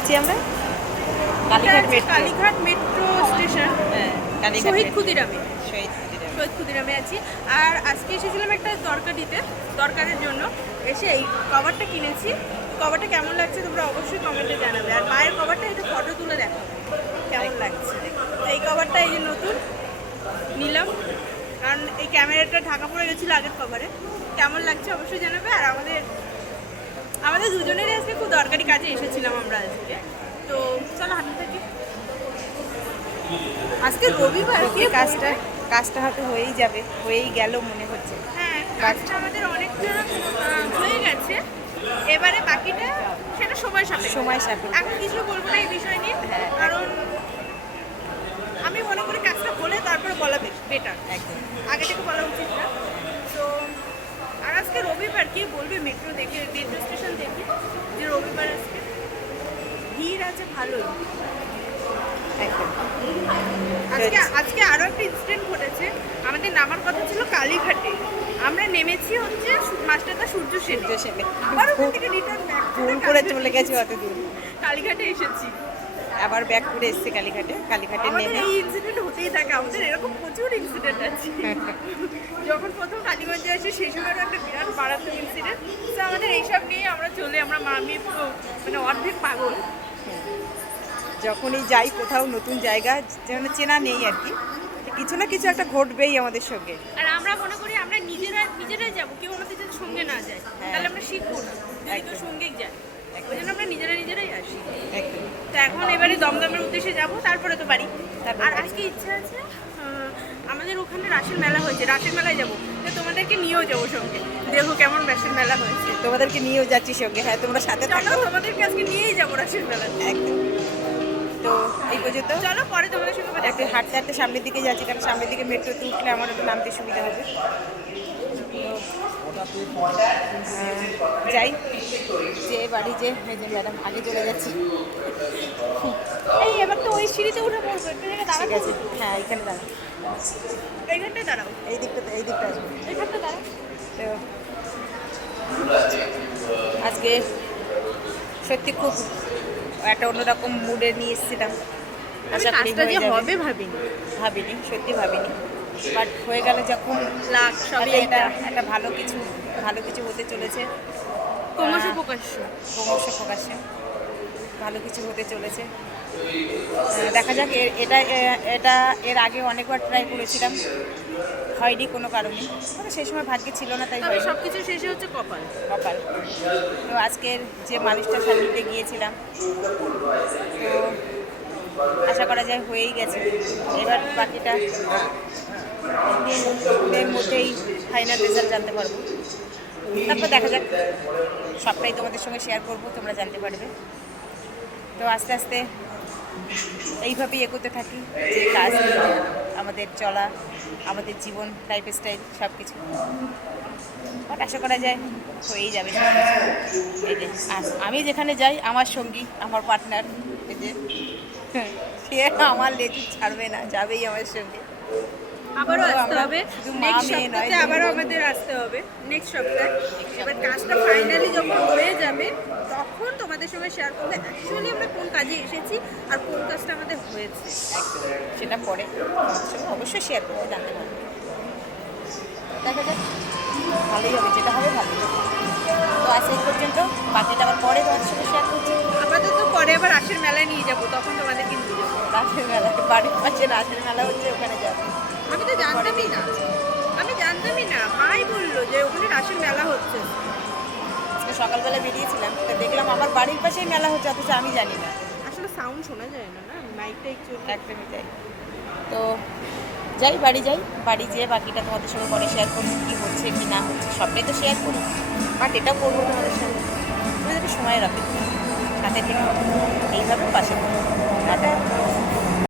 আছি আমরা? Kalighat metro station, হ্যাঁ, শহীদ ক্ষুদিরামে শহীদ ক্ষুদিরাম। শহীদ ক্ষুদিরামে আছি। আর আজকে এসেছিলাম একটা দরকারের জন্য, এসে এই কভারটা কিনেছি। কভারটা কেমন লাগছে তোমরা অবশ্যই কমেন্টে জানাবে। আর মায়ের কভারটা একটু ফটো তুলে দেখো কেমন লাগছে। তো এই কভারটা এই যে নতুন নিলাম, কারণ এই ক্যামেরাটা ঢাকা পড়ে গেছিলো আগের কভারে। কেমন লাগছে অবশ্যই জানাবে। আর আমাদের দুজনেরই আজকে খুব দরকারি কাজে এসেছিলাম আমরা আজকে। তো চলো হাঁটতে থাকি। আজকে রবিবার, কি কাজটা হয়তো হয়েই গেল মনে হচ্ছে। হ্যাঁ, কাজটা আমাদের অনেকটা হয়ে গেছে। এবারে বাকিটা সেটা সময় সাপেক্ষ। এখন কিছু বলবো না এই বিষয় নিয়ে, কারণ আমি মনে করি কাজটা হলে তারপরে বলা বেটার, একদম আগে থেকে বলা উচিত না। তো আর আজকে রবিবার, কি বলবে মেট্রো স্টেশন দেখে যে রবিবার আজকে ভিড় আছে ভালোই। আজকে আরো একটা ইনসিডেন্ট ঘটেছে। আমাদের নামার কথা ছিল কালীঘাটে, আমরা নেমেছি হচ্ছে মাস্টারদা সূর্য সেনে। আবার ওখান থেকে রিটার্ন ব্যাক করে চলে গেছে অত দূর, কালীঘাটে এসেছি। আবার ব্যাক করে এসছে কালীঘাটে আমাদের নেমে। এই ইনসিডেন্ট হতেই থাকে, আমাদের এরকম প্রচুর ইনসিডেন্ট আছে। যখন প্রথম কালীগঞ্জে আসি সেই সময় একটা বিরাট মারাত্মক ইনসিডেন্ট। তো আমাদের এইসব নিয়ে আমরা মামি পুরো মানে অর্ধেক পাগল। যখনই যাই কোথাও নতুন জায়গা যেন চেনা নেই আর কি, কিছু না কিছু একটা ঘটবেই আমাদের সঙ্গে। আর আমরা মনে করি আমরা নিজেরাই যাবো, কেউ আমাদের যদি সঙ্গে না যায় তাহলে আমরা শিখবো না, যদি কেউ সঙ্গেই যায়। ওই জন্য আমরা নিজেরাই আসি। তো এখন এবারে দমদমের উদ্দেশ্যে যাবো, তারপরে তো বাড়ি। আর আজকে ইচ্ছা আছে, আমাদের ওখানে রাসের মেলা হয়েছে, রাসের মেলায় যাবো। তো তোমাদেরকে নিয়েও যাবো সঙ্গে, দেখো কেমন রাসের মেলা হয়েছে। তোমাদেরকে নিয়েও যাচ্ছি সঙ্গে। হ্যাঁ, তোমরা সাথে থাকো। তোমাদেরকে আজকে নিয়েই যাবো রাসের মেলায়। একদম। তো এই পর্যন্ত চলো, পরে তোমাদের সঙ্গে একটু হাঁটতে সামনের দিকে যাচ্ছি, কারণ সামনের দিকে মেট্রোতে উঠলে আমার একটু নামতে সুবিধা হবে। যাই, যে বাড়ি যে ম্যাডাম আগে চলে যাচ্ছি। এই এবার তো ওই সিঁড়িতে উঠে পড়বো, একটু জায়গায় ঠিক দাঁড়াবো। আছে, হ্যাঁ এখানে দাঁড়াও, এইখানটায় দাঁড়াও, এই দিকটা আসবো। এইখানটা দাঁড়াও। তো আজকে সত্যি খুব একটা অন্যরকম মুডে নিয়ে এসেছিলাম। আশা করি কাজটা যে হয়ে যাবে। হবে ভাবিনি, সত্যি ভাবিনি, বাট হয়ে গেল যখন। লাখ সবই এটা একটা ভালো কিছু হতে চলেছে। ক্রমশ প্রকাশ্যে ভালো কিছু হতে চলেছে। দেখা যাক। এটা এর আগে অনেকবার ট্রাই করেছিলাম, হয়নি কোনো কারণে, তবে সেই সময় ভাগ্যে ছিল না, তাই হয়নি। সবকিছু শেষে হচ্ছে কপাল। তো আজকের যে মানুষটার সান্নিধ্যে গিয়েছিলাম, তো আশা করা যায় হয়েই গেছে। এবার বাকিটা দিনের মধ্যেই ফাইনাল রেজাল্ট জানতে পারবো। তারপর দেখা যাক, সবটাই তোমাদের সঙ্গে শেয়ার করব, তোমরা জানতে পারবে। তো আস্তে আস্তে এইভাবেই এগোতে থাকি, যে কাজ, আমাদের চলা, আমাদের জীবন, লাইফস্টাইল সব কিছু। বাট আশা করা যায় হয়েই যাবে সব কিছু। এই যে, আর আমি যেখানে যাই আমার সঙ্গী, আমার পার্টনার, এই যে সে আমার লেজু ছাড়বে না, যাবেই আমার সঙ্গে। আবারও আসতে হবে নেক্সট মেয়ে নয়, সপ্তাহে, আবারও আমাদের আসতে হবে নেক্সট সপ্তাহে। এবার কাজটা ফাইনালি যখন হয়ে যাবে তখন তোমাদের সঙ্গে শেয়ার করবে অ্যাকচুয়ালি আমরা কোন কাজে এসেছি আর কোন কাজটা আমাদের হয়েছে। সেটা পরে তোমাদের সঙ্গে অবশ্যই শেয়ার করতে জানতে পারবে। দেখা যাক, ভালোই হবে, যেটা হবে ভালোই হবে। তো আজ এই পর্যন্ত, বাকিটা আবার পরে তোমাদের সঙ্গে শেয়ার করছি। আমাদের তো পরে আবার রাসের মেলায় নিয়ে যাবো, তখন তোমাদেরকে নিয়ে যাবো। রাসের মেলা, বাড়ির পাশে রাসের মেলা হচ্ছে, ওখানে যাবে। আমি তো জানতামই না, মাই বললো যে ওখানে রাসের মেলা হচ্ছে। আজকে সকালবেলা বেরিয়েছিলাম, তো দেখলাম আমার বাড়ির পাশেই মেলা হচ্ছে, অথচ আমি জানি না। আসলে সাউন্ড শোনা যায় না, মাইকটা একদমই যাই। তো বাড়ি যেয়ে বাকিটা তোমাদের সঙ্গে পরে শেয়ার করবো, কী হচ্ছে কি না হচ্ছে, সবটাই তো শেয়ার করবো। বাট এটাও করবো তোমাদের সঙ্গে, তোমাদেরকে সময় রাখবে, সাথে থেকে এইভাবে পাশে টাটা।